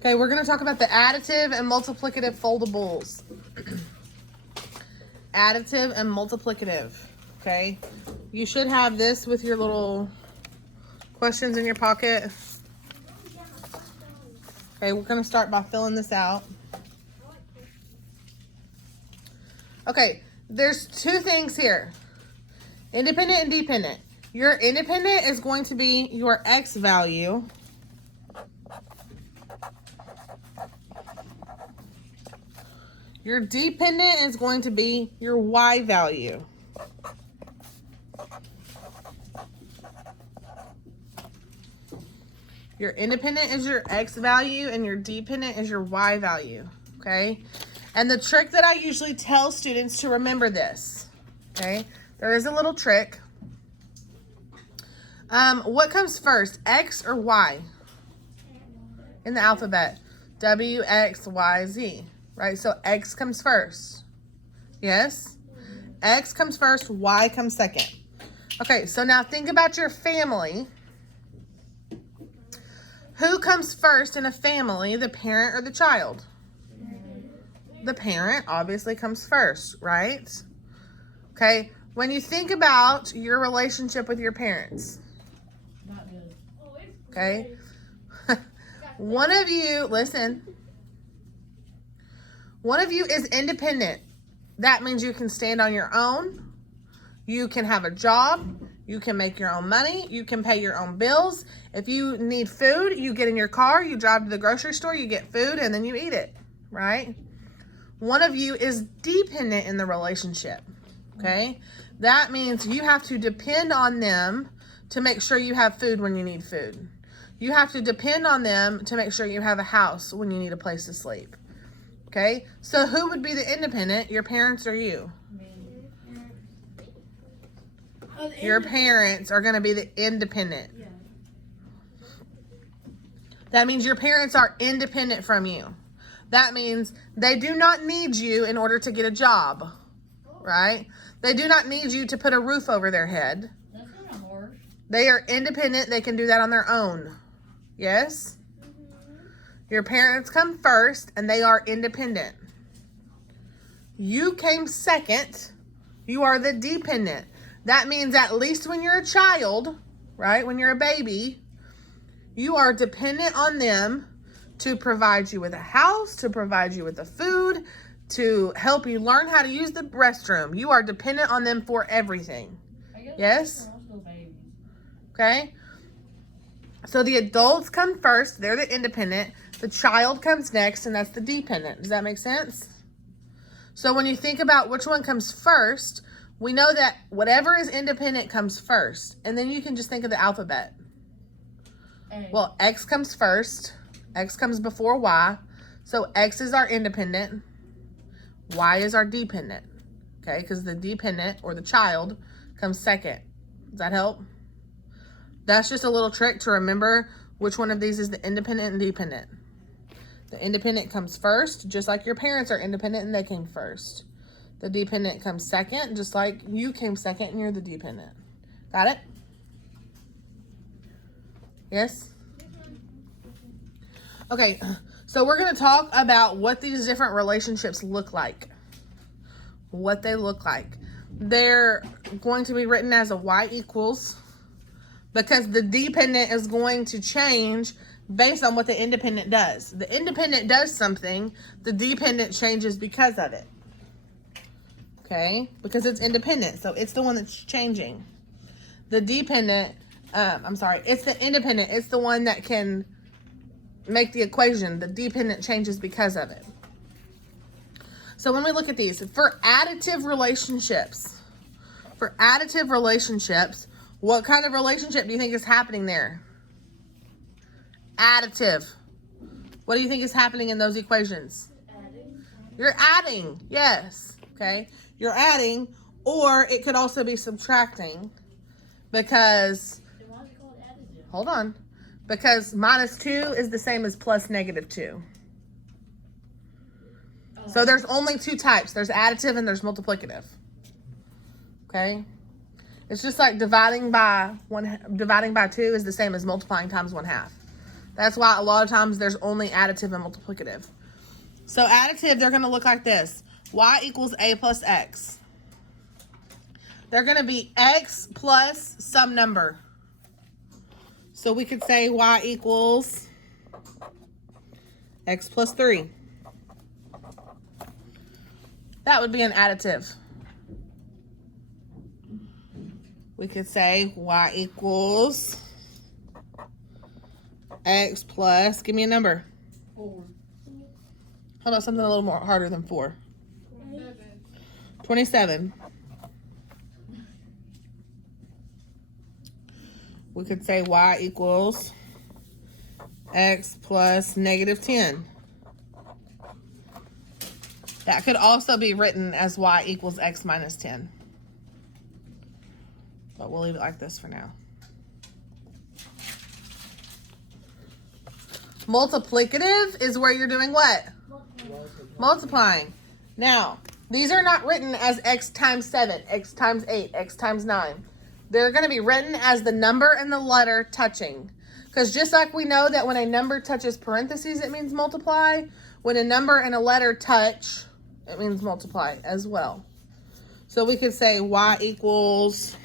Okay, we're going to talk about the additive and multiplicative foldables. Additive and multiplicative. Okay, you should have this with your little questions in your pocket. Okay, we're going to start by filling this out. Okay, there's two things here. Independent and dependent. Your independent is going to be your X value. Your dependent is going to be your Y value. Your independent is your X value and your dependent is your Y value, okay? And the trick that I usually tell students to remember this, okay? There is a little trick. What comes first, X or Y in the alphabet? W, X, Y, Z, right? So X comes first, yes? X comes first, Y comes second. Okay, so now think about your family. Who comes first in a family, the parent or the child? The parent obviously comes first, right? Okay, when you think about your relationship with your parents, okay, one of you, listen, one of you is independent. That means you can stand on your own. You can have a job. You can make your own money. You can pay your own bills. If you need food, you get in your car, you drive to the grocery store, you get food, and then you eat it, right? One of you is dependent in the relationship, okay? That means you have to depend on them to make sure you have food when you need food. You have to depend on them to make sure you have a house when you need a place to sleep, okay? So who would be the independent, your parents or you? Your parents are going to be the independent. That means your parents are independent from you. That means they do not need you in order to get a job, right? They do not need you to put a roof over their head. That's not harsh. They are independent. They can do that on their own. Yes? Your parents come first, and they are independent. You came second. You are the dependent. That means at least when you're a child, right, when you're a baby, you are dependent on them to provide you with a house, to provide you with the food, to help you learn how to use the restroom. You are dependent on them for everything. Yes? Okay? So the adults come first. They're the independent. The child comes next, and that's the dependent. Does that make sense? So when you think about which one comes first, we know that whatever is independent comes first. And then you can just think of the alphabet. Well, X comes first. X comes before Y. So X is our independent. Y is our dependent. Okay, because the dependent or the child comes second. Does that help? That's just a little trick to remember which one of these is the independent and dependent. The independent comes first, just like your parents are independent and they came first. The dependent comes second, just like you came second and you're the dependent. Got it? Yes? Okay, so we're going to talk about what these different relationships look like. What they look like. They're going to be written as a Y equals because the dependent is going to change based on what the independent does. The independent does something, the dependent changes because of it. Okay, because it's independent, so it's the one that's changing. The dependent, it's the independent. It's the one that can make the equation. The dependent changes because of it. So when we look at these, for additive relationships, what kind of relationship do you think is happening there? Additive. What do you think is happening in those equations? Adding. You're adding, yes, okay? You're adding, or it could also be subtracting because, Then why is it called additive? hold on, because minus 2 is the same as plus negative 2. So there's only two types. There's additive and there's multiplicative. Okay? It's just like dividing by 2 is the same as multiplying times 1/2. That's why a lot of times there's only additive and multiplicative. So additive, they're going to look like this. Y equals A plus X. They're going to be X plus some number. So we could say Y equals X plus 3. That would be an additive. We could say Y equals X plus, give me a number. 4. How about something a little more harder than 4? 27. We could say Y equals X plus negative 10. That could also be written as Y equals X minus 10. But we'll leave it like this for now. Multiplicative is where you're doing what? Multiplying. Now, these are not written as X times 7, X times 8, X times 9. They're going to be written as the number and the letter touching. Because just like we know that when a number touches parentheses, it means multiply. When a number and a letter touch, it means multiply as well. So we could say Y equals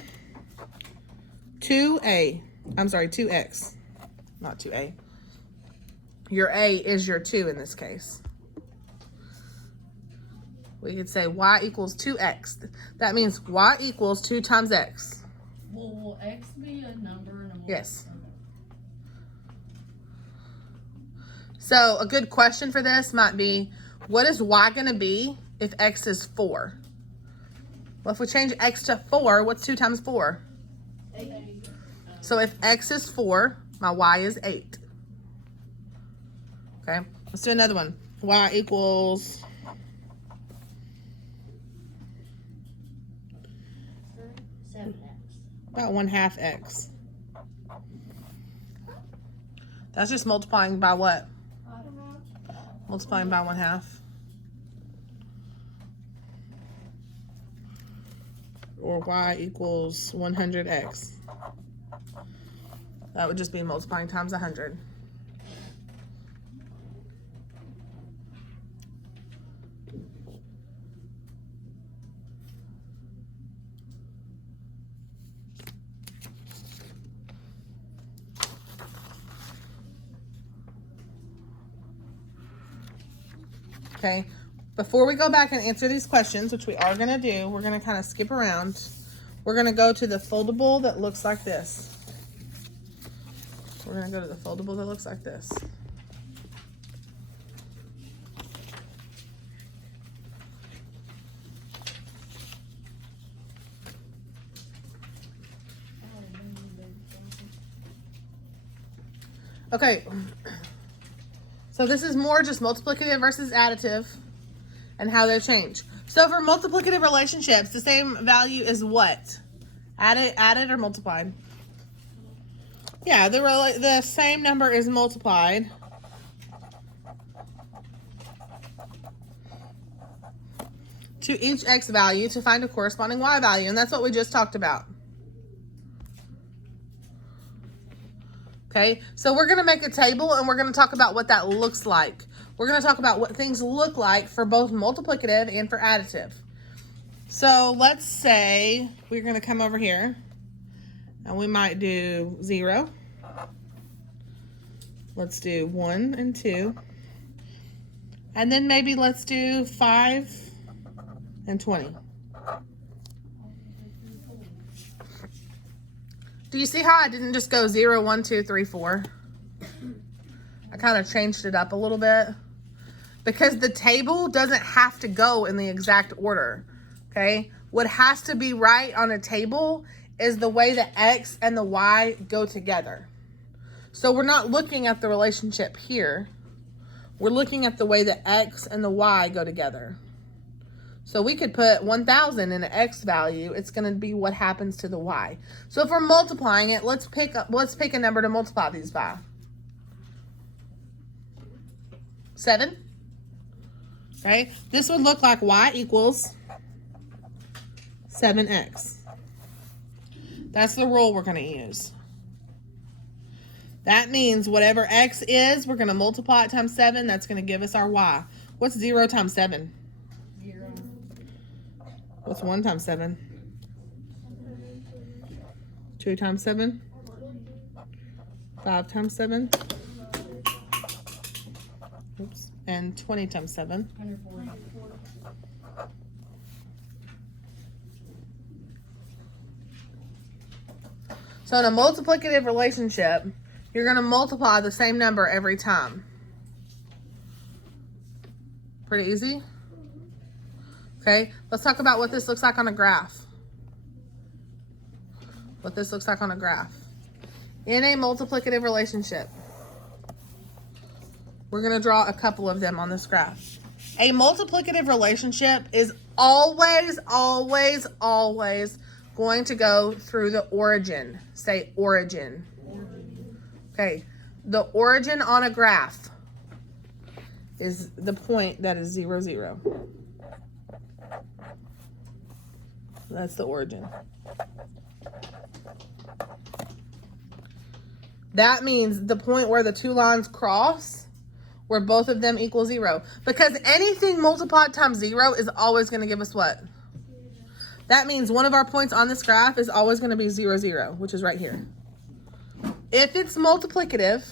2A. I'm sorry, 2X. Not 2A. Your A is your 2 in this case. We could say Y equals 2X. That means Y equals 2 times X. Will X be a number and a multiple? Yes. So a good question for this might be, what is Y going to be if X is 4? Well, if we change X to 4, what's 2 times 4? 8. So if X is 4, my Y is 8. Okay, let's do another one. Y equals 7X. about 1/2 X. That's just multiplying by what? I don't know. Multiplying by 1/2. Or Y equals 100X. That would just be multiplying times 100. Okay, before we go back and answer these questions, which we are going to do, we're going to kind of skip around. We're going to go to the foldable that looks like this. We're going to go to the foldable that looks like this. Okay, so this is more just multiplicative versus additive and how they change. So for multiplicative relationships, the same value is what? Added or multiplied? Yeah, the same number is multiplied. To each X value to find a corresponding Y value, and that's what we just talked about. Okay, so we're going to make a table and we're going to talk about what that looks like. We're going to talk about what things look like for both multiplicative and for additive. So let's say we're going to come over here and we might do 0. Let's do 1 and 2. And then maybe let's do 5 and 20. Do you see how I didn't just go 0, 1, 2, 3, 4? I kind of changed it up a little bit because the table doesn't have to go in the exact order, okay? What has to be right on a table is the way the X and the Y go together. So we're not looking at the relationship here. We're looking at the way the X and the Y go together. So we could put 1,000 in an X value. It's going to be what happens to the Y. So if we're multiplying it, let's pick a number to multiply these by. 7. Okay. This would look like Y equals 7X. That's the rule we're going to use. That means whatever x is, we're going to multiply it times 7. That's going to give us our y. What's 0 times 7? 0. What's 1 times 7? 2 times 7? 5 times 7? Oops. And 20 times 7? 140. So in a multiplicative relationship, you're going to multiply the same number every time. Pretty easy? Okay, let's talk about what this looks like on a graph. What this looks like on a graph. In a multiplicative relationship, we're going to draw a couple of them on this graph. A multiplicative relationship is always, always, always going to go through the origin. Say origin. Okay, the origin on a graph is the point that is 0, 0. That's the origin. That means the point where the two lines cross, where both of them equal 0. Because anything multiplied times 0 is always going to give us what? That means one of our points on this graph is always going to be 0, 0, which is right here. If it's multiplicative,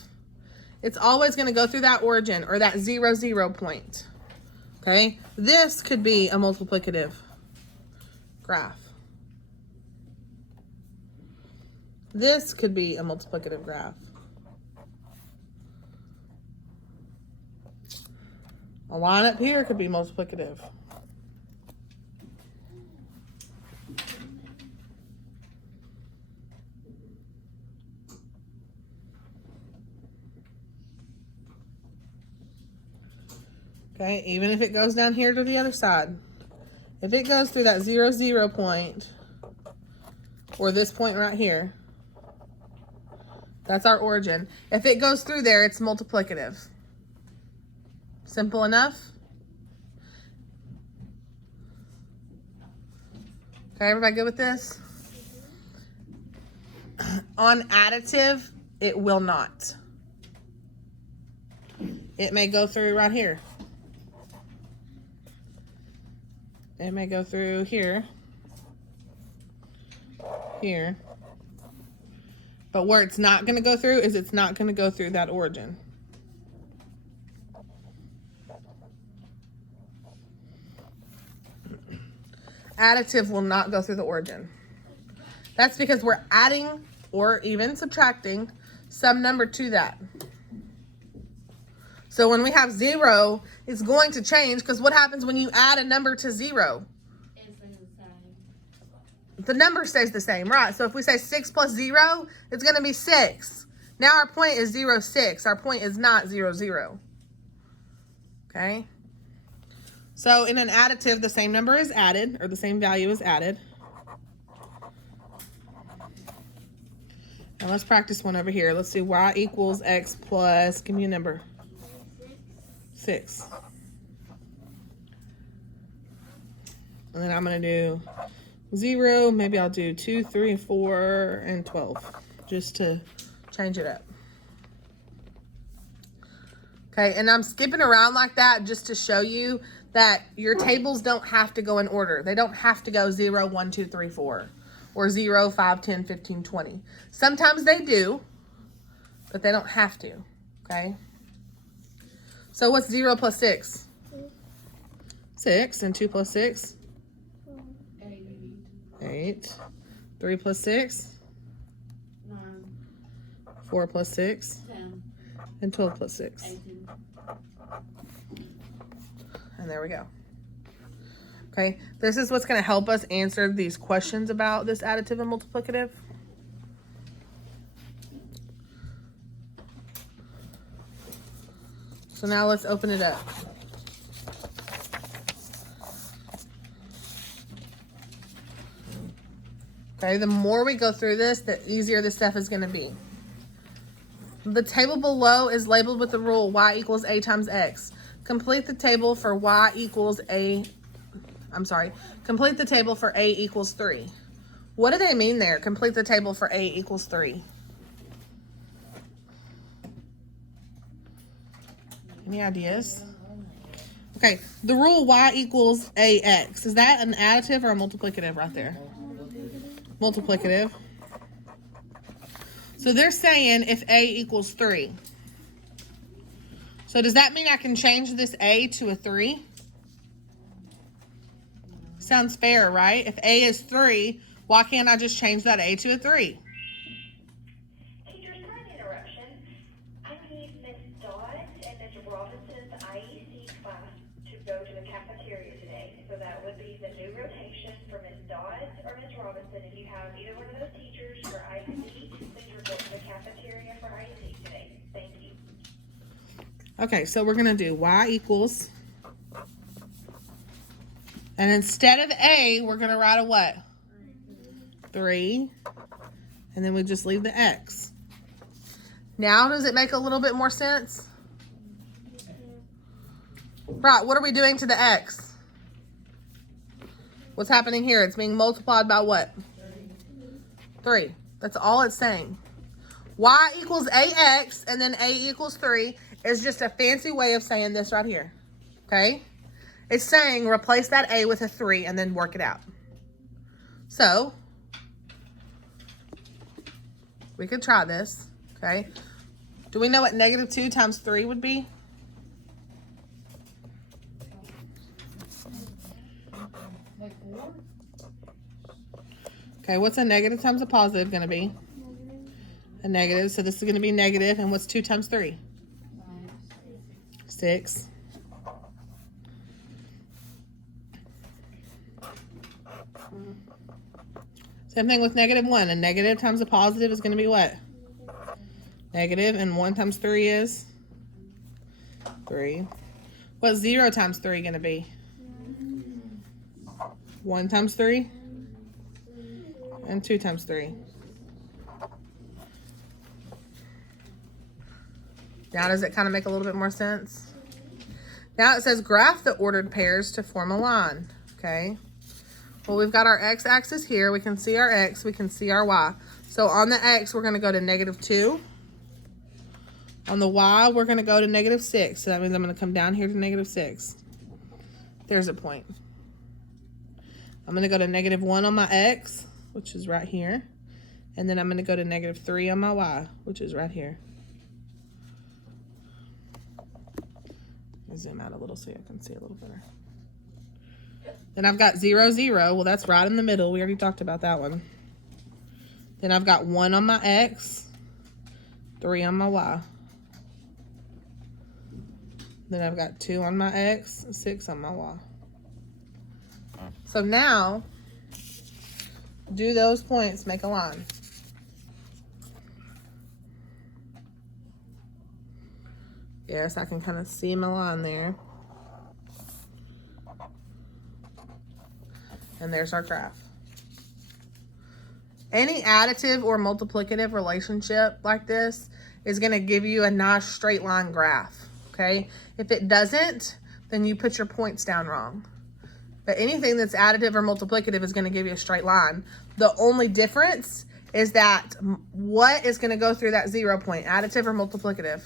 it's always going to go through that origin or that 0, 0 point. Okay? This could be a multiplicative graph. This could be a multiplicative graph. A line up here could be multiplicative. Okay, even if it goes down here to the other side. If it goes through that 0, 0 point, or this point right here, that's our origin. If it goes through there, it's multiplicative. Simple enough? Okay, everybody good with this? On additive, it will not. It may go through right here. It may go through here. Here. But where it's not going to go through is it's not going to go through that origin. Additive will not go through the origin. That's because we're adding or even subtracting some number to that. So when we have 0, it's going to change because what happens when you add a number to 0? It's the same. The number stays the same, right? So if we say 6 plus 0, it's going to be 6. Now our point is 0, 6. Our point is not 0, 0. Okay? So in an additive, the same number is added, or the same value is added. Now let's practice one over here. Let's do y equals x plus, give me a number. 6. And then I'm going to do 0. Maybe I'll do 2, 3, 4, and 12. Just to change it up. Okay, and I'm skipping around like that just to show you that your tables don't have to go in order. They don't have to go 0, 1, 2, 3, 4. Or 0, 5, 10, 15, 20. Sometimes they do, but they don't have to. Okay? So what's 0 plus 6? 6. And 2 plus 6? 8. 3 plus 6? 9. 4 plus 6? 10. And 12 plus 6. 18. And there we go. Okay, this is what's going to help us answer these questions about this additive and multiplicative. So now let's open it up. Okay, the more we go through this, the easier this stuff is going to be. The table below is labeled with the rule y equals a times x. Complete the table for y equals a, complete the table for a equals 3. What do they mean there? Complete the table for a equals 3. Any ideas? Okay, the rule y equals ax. Is that an additive or a multiplicative right there? Multiplicative. So they're saying if a equals 3. So does that mean I can change this a to a 3? Sounds fair, right? If a is 3, why can't I just change that a to a 3? Teacher, sorry interruption. I need Miss Dodd and Miss Robinson's IEC class to go to the cafeteria today. So that would be the new rotation for Miss Dodd or Miss Robinson. If you have either one of those teachers for IEC, please report to the cafeteria for IEC today. Thank you. Okay, so we're going to do y equals, and instead of a, we're going to write a what? 3, and then we just leave the x. Now, does it make a little bit more sense? Right, what are we doing to the x? What's happening here? It's being multiplied by what? 3. That's all it's saying. Y equals ax, and then a equals 3 is just a fancy way of saying this right here. Okay? It's saying replace that a with a 3 and then work it out. So, we could try this. Okay? Do we know what negative 2 times 3 would be? Like 4? Okay, what's a negative times a positive going to be? A negative. So this is going to be negative. And what's 2 times 3? 6. Same thing with negative 1. A negative times a positive is going to be what? Negative. And 1 times 3 is? 3. What's 0 times 3 going to be? 1 times 3? And 2 times 3. Now does it kind of make a little bit more sense? Now it says graph the ordered pairs to form a line. Okay. Well, we've got our x-axis here. We can see our x. We can see our y. So on the x, we're going to go to negative 2. On the y, we're going to go to negative 6. So that means I'm going to come down here to negative 6. There's a point. I'm going to go to negative 1 on my x, which is right here. And then I'm going to go to negative 3 on my y, which is right here. I'll zoom out a little so you can see a little better. Then I've got 0, 0. Well, that's right in the middle. We already talked about that one. Then I've got 1 on my x, 3 on my y. Then I've got 2 on my x, 6 on my y. So now, do those points make a line? Yes, I can kind of see my line there. And there's our graph. Any additive or multiplicative relationship like this is going to give you a nice straight line graph, okay? If it doesn't, then you put your points down wrong. But anything that's additive or multiplicative is going to give you a straight line. The only difference is that what is going to go through that 0 point, additive or multiplicative?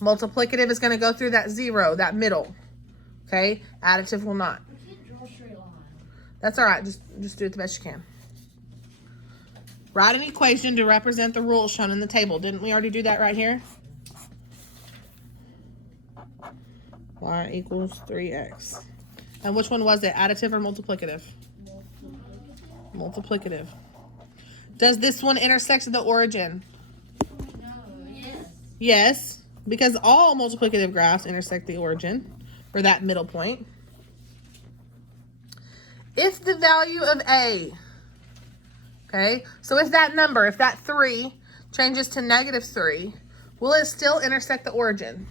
Multiplicative is going to go through that 0, that middle, okay? Additive will not. That's all right. Just do it the best you can. Write an equation to represent the rules shown in the table. Didn't we already do that right here? Y equals 3x. And which one was it? Additive or multiplicative? Multiplicative. Does this one intersect the origin? No, yes. Yes, because all multiplicative graphs intersect the origin, or that middle point. If the value of a, okay, so if that number, if that 3 changes to negative 3, will it still intersect the origin?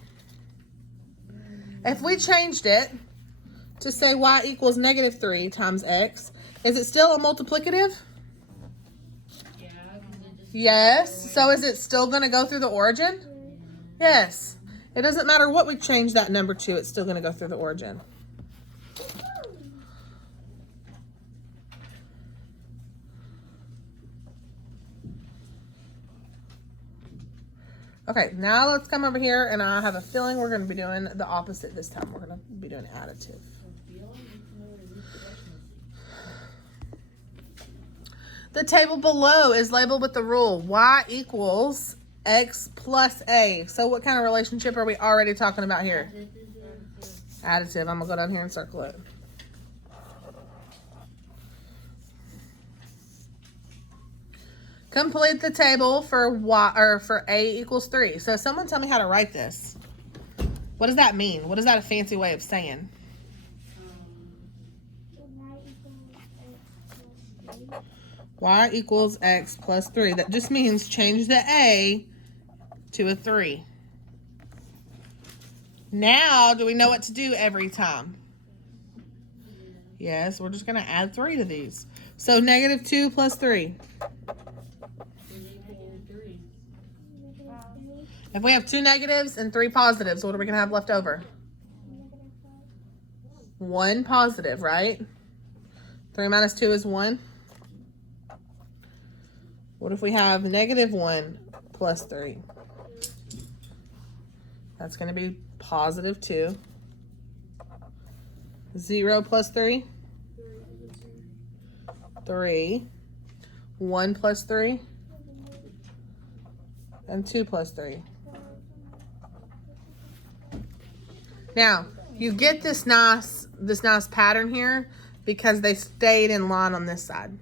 If we changed it to say y equals negative 3 times x, is it still a multiplicative? Yeah, 'cause it just Yes. So is it still going to go through the origin? Yes. It doesn't matter what we change that number to, it's still going to go through the origin. Okay, now let's come over here, and I have a feeling we're going to be doing the opposite this time. We're going to be doing additive. The table below is labeled with the rule y equals x plus a. So what kind of relationship are we already talking about here? Additive. I'm going to go down here and circle it. Complete the table for for a equals 3. So someone tell me how to write this. What does that mean? What is that a fancy way of saying? Y equals x plus 3. That just means change the a to a 3. Now, do we know what to do every time? Yes, we're just going to add 3 to these. So negative 2 plus 3. If we have 2 negatives and 3 positives, what are we going to have left over? 1 positive, right? 3 minus 2 is 1. What if we have negative 1 plus 3? That's going to be positive 2. 0 plus 3? 3. 1 plus 3? And 2 plus 3. Now, you get this nice pattern here because they stayed in line on this side.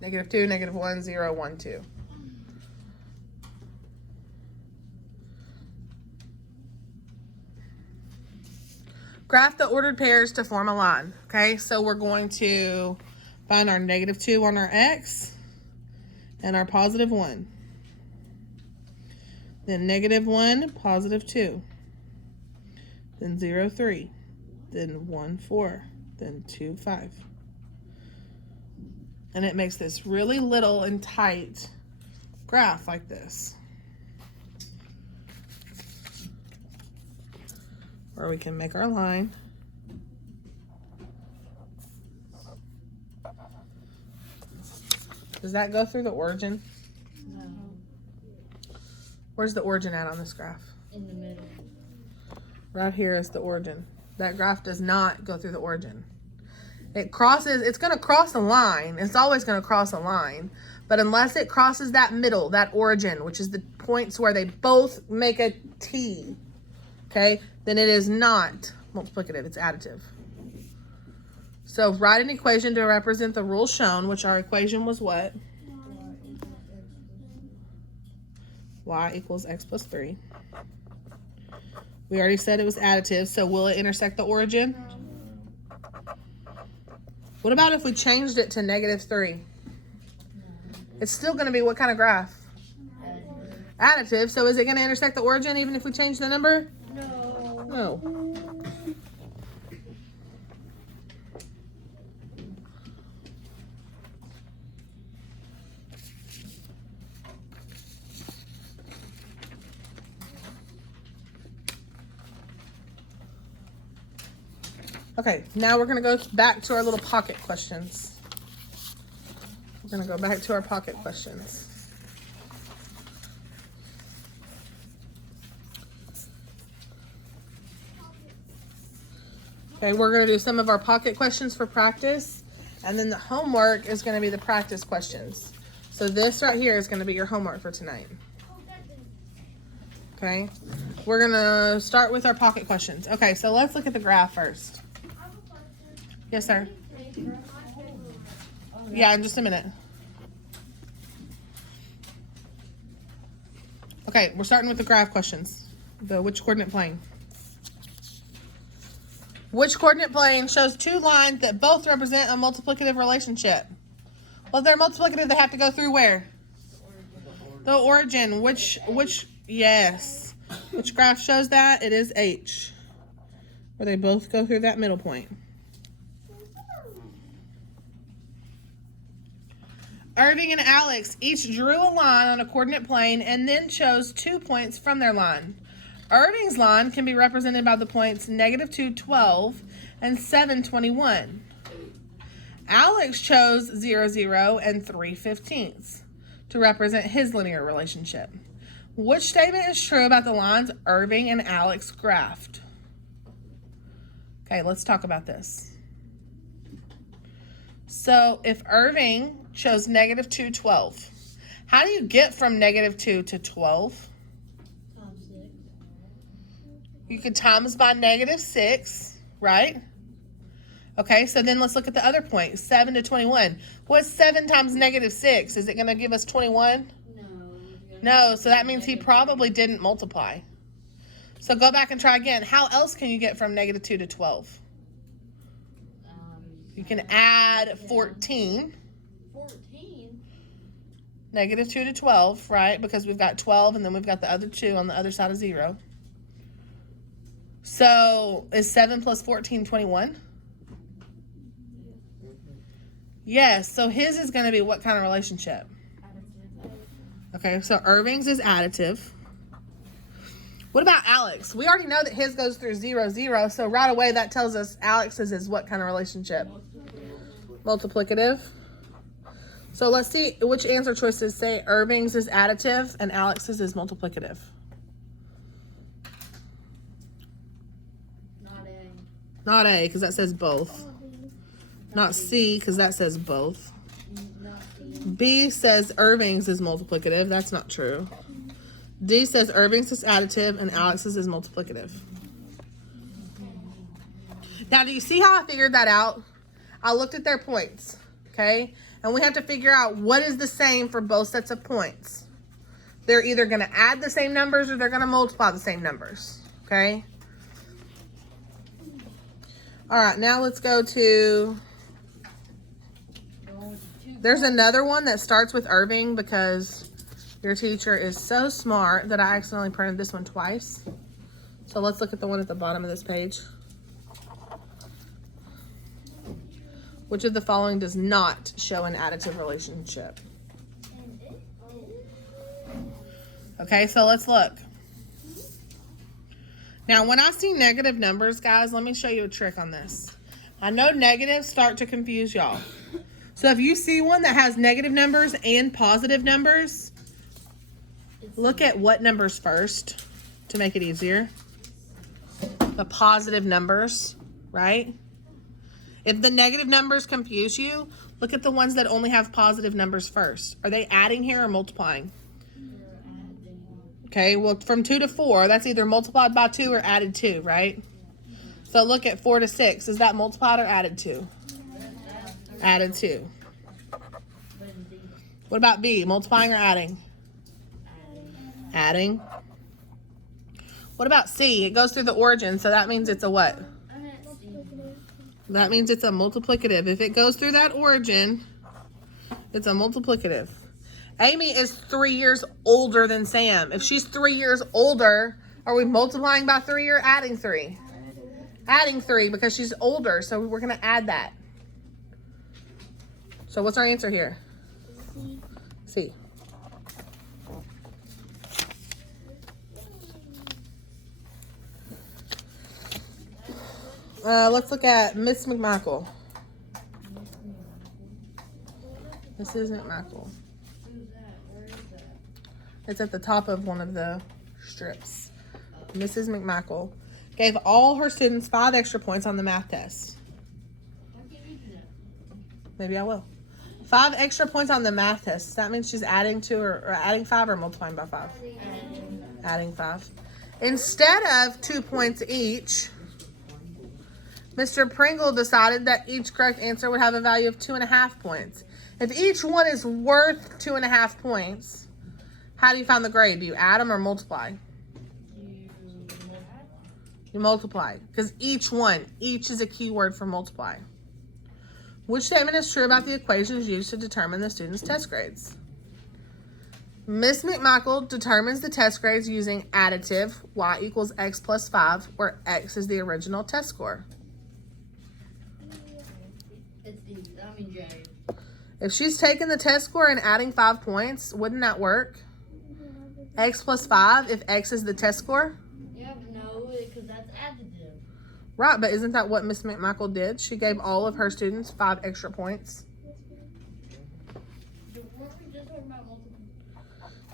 Negative 2, negative 1, 0, 1, 2. Graph the ordered pairs to form a line. Okay, so we're going to find our negative 2 on our x and our positive 1. Then negative 1, positive 2. Then 0, 3. Then 1, 4. Then 2, 5. And it makes this really little and tight graph like this, where we can make our line. Does that go through the origin? No. Where's the origin at on this graph? In the middle. Right here is the origin. That graph does not go through the origin. It crosses, it's going to cross a line. It's always going to cross a line. But unless it crosses that middle, that origin, which is the points where they both make a T, okay, then it is not multiplicative, it's additive. So write an equation to represent the rule shown, which our equation was what? Y equals x plus 3. We already said it was additive, so will it intersect the origin? What about if we changed it to negative 3? It's still going to be what kind of graph? Additive. So is it going to intersect the origin even if we change the number? No. No. Okay, now we're going to go back to our little pocket questions. We're going to go back to our pocket questions. Okay, we're going to do some of our pocket questions for practice, and then the homework is going to be the practice questions. So this right here is going to be your homework for tonight. Okay, we're going to start with our pocket questions. Okay, so let's look at the graph first. Yes, sir. Yeah, in just a minute. Okay, we're starting with the graph questions. Which coordinate plane? Which coordinate plane shows 2 lines that both represent a multiplicative relationship? Well, if they're multiplicative, they have to go through where? The origin. Which, yes. Which graph shows that? It is H, where they both go through that middle point. Irving and Alex each drew a line on a coordinate plane and then chose 2 points from their line. Irving's line can be represented by the points negative 2, 12 and 7, 21. Alex chose 0, 0 and 3 15ths to represent his linear relationship. Which statement is true about the lines Irving and Alex graphed? Okay, let's talk about this. So if Irving chose -2, 12, how do you get from -2 to 12? Times 6. You could times by -6, right? Okay, so then let's look at the other point, 7 to 21. What's 7 times -6? Is it going to give us 21? No, so that means he probably didn't multiply. So go back and try again. How else can you get from -2 to 12? You can add 14. 14? -2 to 12, right? Because we've got 12 and then we've got the other 2 on the other side of 0. So is 7 plus 14 21? Yes, so his is going to be what kind of relationship? Okay, so Irving's is additive. What about Alex? We already know that his goes through 0, 0, so right away that tells us Alex's is what kind of relationship? Multiplicative. So let's see which answer choices say Irving's is additive and Alex's is multiplicative. Not A. Not A, because that says both. Not C, because that says both. Not C. B says Irving's is multiplicative. That's not true. D says Irving's is additive and Alex's is multiplicative. Now, do you see how I figured that out? I looked at their points, okay? And we have to figure out what is the same for both sets of points. They're either going to add the same numbers or they're going to multiply the same numbers, okay? All right, now let's go to... There's another one that starts with Irving because your teacher is so smart that I accidentally printed this one twice. So let's look at the one at the bottom of this page. Which of the following does not show an additive relationship? Okay, so let's look. Now, when I see negative numbers, guys, let me show you a trick on this. I know negatives start to confuse y'all. So if you see one that has negative numbers and positive numbers, look at what numbers first to make it easier. The positive numbers, right? If the negative numbers confuse you, look at the ones that only have positive numbers first. Are they adding here or multiplying? Okay, well, from 2 to 4, that's either multiplied by 2 or added 2, right? So look at 4 to 6. Is that multiplied or added 2? Added 2. What about B? Multiplying or adding? Adding. What about C? It goes through the origin, so that means it's a what? That means it's a multiplicative. If it goes through that origin, it's a multiplicative. Amy is 3 years older than Sam. If she's 3 years older, are we multiplying by 3 or adding 3? Adding 3 because she's older, so we're going to add that. So what's our answer here? C. Let's look at Miss McMichael. Mrs. McMichael. It's at the top of one of the strips. Mrs. McMichael gave all her students 5 extra points on the math test. Maybe I will. 5 extra points on the math test. That means she's adding 2 or adding 5 or multiplying by 5? Adding 5. Instead of 2 points each, Mr. Pringle decided that each correct answer would have a value of 2.5 points. If each one is worth 2.5 points, how do you find the grade? Do you add them or multiply? You multiply. Because each is a key word for multiply. Which statement is true about the equations used to determine the student's test grades? Miss McMichael determines the test grades using additive, y equals x plus 5, where x is the original test score. J. If she's taking the test score and adding 5 points, wouldn't that work? X plus 5 if x is the test score? Yeah, but no, because that's additive. Right, but isn't that what Miss McMichael did? She gave all of her students 5 extra points. Weren't we just talking about multiple?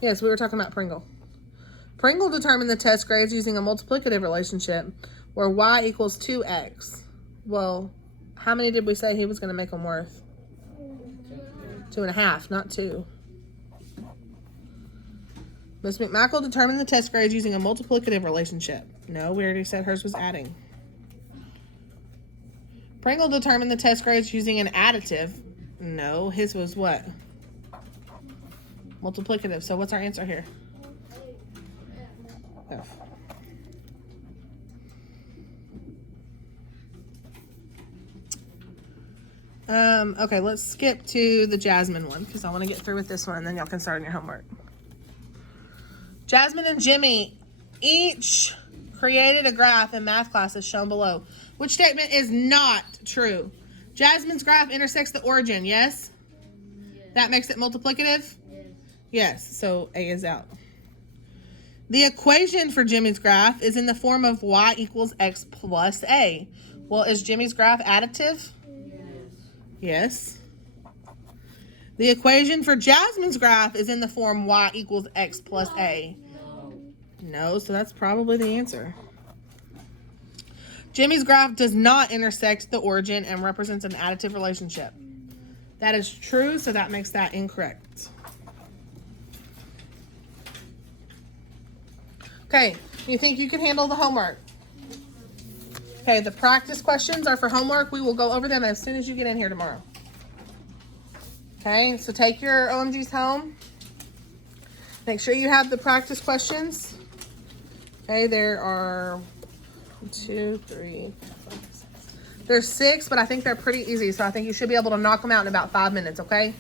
Yes, we were talking about Pringle. Pringle determined the test grades using a multiplicative relationship where y equals 2x. Well, how many did we say he was going to make them worth? 2.5, not 2. Miss McMichael determined the test grades using a multiplicative relationship. No, we already said hers was adding. Pringle determined the test grades using an additive. No, his was what? Multiplicative. So what's our answer here? F. Okay, let's skip to the Jasmine one because I want to get through with this one and then y'all can start on your homework. Jasmine and Jimmy each created a graph in math class as shown below. Which statement is not true? Jasmine's graph intersects the origin, yes? That makes it multiplicative? Yes, so A is out. The equation for Jimmy's graph is in the form of y equals x plus A. Well, is Jimmy's graph additive? Yes. The equation for Jasmine's graph is in the form y equals x plus A. No, so that's probably the answer. Jimmy's graph does not intersect the origin and represents an additive relationship. That is true, so that makes that incorrect. Okay, you think you can handle the homework? Okay, the practice questions are for homework. We will go over them as soon as you get in here tomorrow. Okay, so take your OMGs home. Make sure you have the practice questions. Okay, there are 2, 3, 4, 5, 6. There's 6, but I think they're pretty easy, so I think you should be able to knock them out in about 5 minutes, okay?